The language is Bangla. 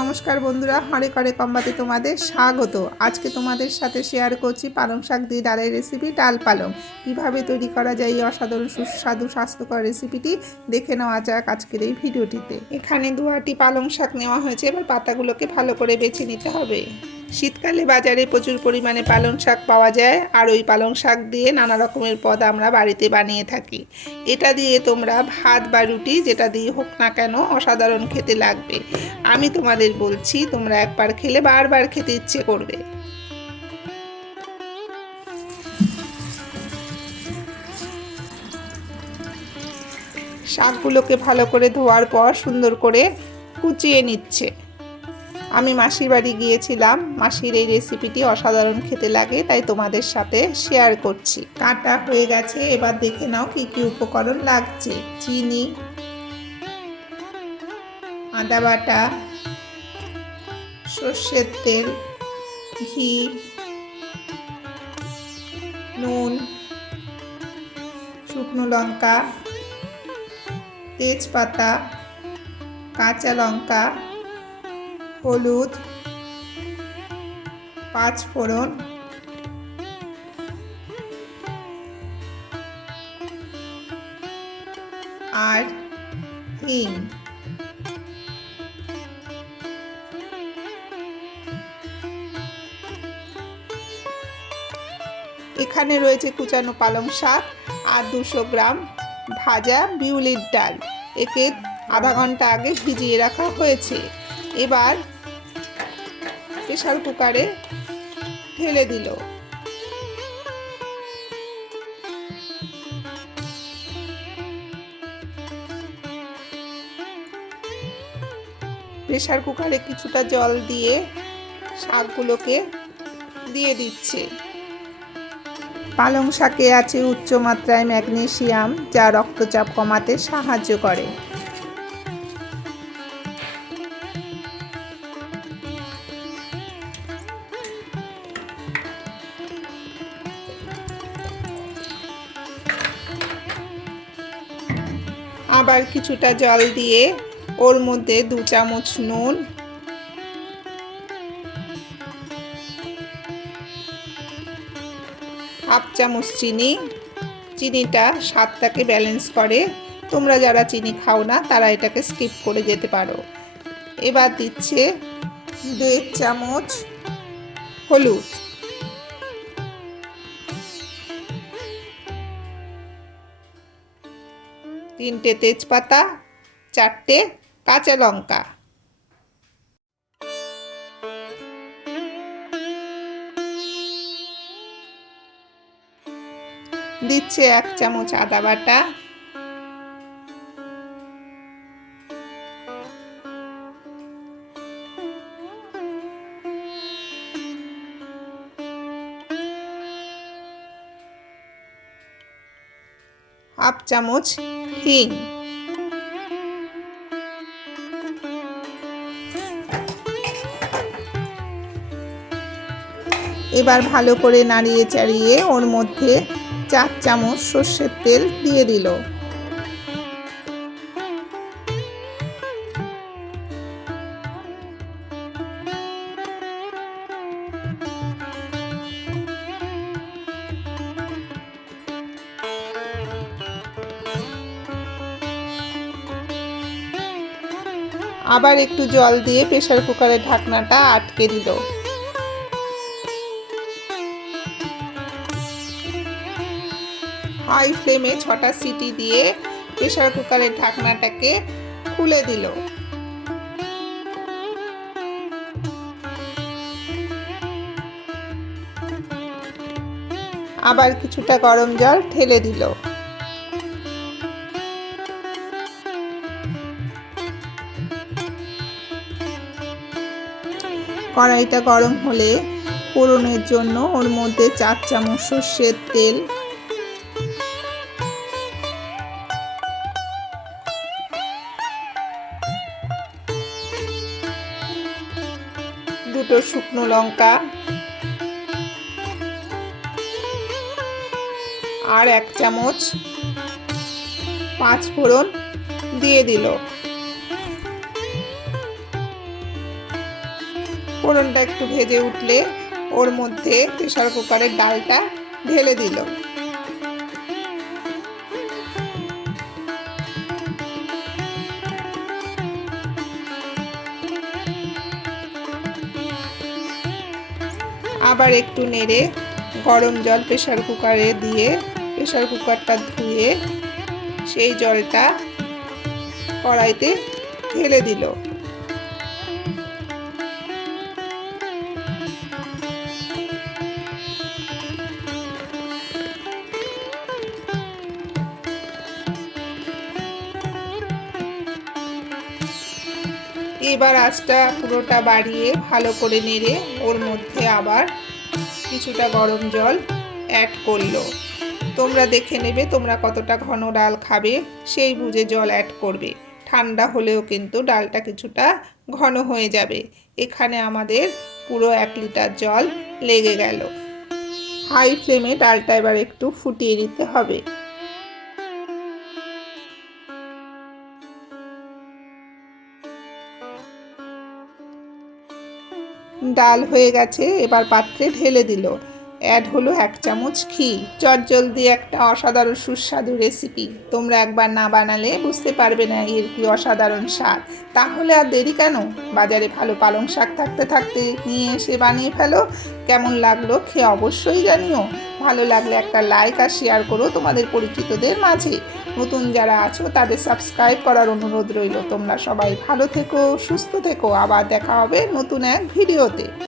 নমস্কার বন্ধুরা, হরেক হরেক কম্বাতে তোমাদের স্বাগত। আজকে তোমাদের সাথে শেয়ার করছি পালং শাক দিয়ে ডালের রেসিপি ডাল পালং। কিভাবে তৈরি করা যায় এই অসাধারণ সুস্বাদু স্বাস্থ্যকর রেসিপিটি দেখে নেওয়া যাক আজকের এই ভিডিওটিতে। এখানে 2 আঁটি পালং শাক নেওয়া হয়েছে। এবার পাতাগুলোকে ভালো করে বেছে নিতে হবে। শীতকালে বাজারে প্রচুর পরিমাণে পালং শাক পাওয়া যায়, আর ওই পালং শাক দিয়ে নানা রকমের পদ আমরা বাড়িতে বানিয়ে থাকি। এটা দিয়ে তোমরা ভাত বা রুটি যেটা দিয়ে হোক না কেন অসাধারণ খেতে লাগবে। আমি তোমাদের বলছি, তোমরা একবার খেলে বারবার খেতে ইচ্ছে করবে। শাকগুলোকে ভালো করে ধোয়ার পর সুন্দর করে কুচিয়ে নিচ্ছে। আমি মাসির বাড়ি গিয়েছিলাম, মাসির এই রেসিপিটি অসাধারণ খেতে লাগে, তাই তোমাদের সাথে শেয়ার করছি। কাটা হয়ে গেছে, এবার দেখে নাও কি কি উপকরণ লাগছে। চিনি, আদা বাটা, সর্ষের তেল, ঘি, নুন, শুকনো লঙ্কা, তেজপাতা, কাঁচা লঙ্কা, হলুদ, 5 ফোড়ন, আর হিং। এখানে রয়েছে কুচানো পালং শাক আর 200 গ্রাম ভাজা বিউলির ডাল। একে আধা ঘন্টা আগে ভিজিয়ে রাখা হয়েছে। এবার প্রেসার কুকারে ঢেলে দিল। প্রেসার কুকারে কিছুটা জল দিয়ে শাকগুলোকে দিয়ে দিচ্ছে। পালং শাকে আছে উচ্চ মাত্রায় ম্যাগনেসিয়াম, যা রক্তচাপ কমাতে সাহায্য করে। আবার কিছুটা জল দিয়ে ওর মধ্যে 2 চামচ নুন, হাফ চামচ চিনি। চিনিটা স্বাদটাকে ব্যালেন্স করে। তোমরা যারা চিনি খাও না তারা এটাকে স্কিপ করে যেতে পারো। এবার দিচ্ছে 1.5 চামচ হলুদ, 3টে তেজপাতা, 4টে কাঁচা লঙ্কা। দিচ্ছে 1 চামচ আদা বাটা, হাফ চামচ হিং। এবার ভালো করে নাড়িয়ে চাড়িয়ে ওর মধ্যে 4 চামচ সর্ষের তেল দিয়ে দিল। আবার একটু জল দিয়ে প্রেসার কুকারের ঢাকনাটা আটকে দিল। হাই ফ্লেমে 6টা সিটি দিয়ে প্রেসার কুকারের ঢাকনাটাকে খুলে দিল। আবার কিছুটা গরম জল ঢেলে দিল। কড়াইটা গরম হলে ফোড়নের জন্য ওর মধ্যে 4 চামচ সর্ষের তেল, 2টো শুকনো লঙ্কা আর 1 চামচ 5 ফোড়ন দিয়ে দিল। ফোড়নটা একটু ভেজে উঠলে ওর মধ্যে প্রেসার কুকারের ডালটা ঢেলে দিল। আবার একটু নেড়ে গরম জল প্রেসার কুকারে দিয়ে প্রেসার কুকারটা ধুয়ে সেই জলটা কড়াইতে ঢেলে দিল। এবার আঁচটা পুরোটা বাড়িয়ে ভালো করে নেড়ে ওর মধ্যে আবার কিছুটা গরম জল অ্যাড করলো। তোমরা দেখে নেবে তোমরা কতটা ঘন ডাল খাবে, সেই বুঝে জল অ্যাড করবে। ঠান্ডা হলেও কিন্তু ডালটা কিছুটা ঘন হয়ে যাবে। এখানে আমাদের পুরো 1 লিটার জল লেগে গেল। হাই ফ্লেমে ডালটা এবার একটু ফুটিয়ে নিতে হবে। ডাল হয়ে গেছে, এবার পাত্রে ঢেলে দিল। অ্যাড হলো 1 চামচ ঘি। চটজলদি একটা অসাধারণ সুস্বাদু রেসিপি। তোমরা একবার না বানালে বুঝতে পারবে না এর কি অসাধারণ স্বাদ। তাহলে আর দেরি কেন, বাজারে ভালো পালং শাক থাকতে থাকতে নিয়ে এসে বানিয়ে ফেলো। কেমন লাগলো খেয়ে অবশ্যই জানিও। ভালো লাগলে একটা লাইক আর শেয়ার করো তোমাদের পরিচিতদের মাঝে। নতুন যারা আছো তাদের সাবস্ক্রাইব করার অনুরোধ রইল। তোমরা সবাই ভালো থেকো, সুস্থ থেকো। আবার দেখা হবে নতুন এক ভিডিওতে।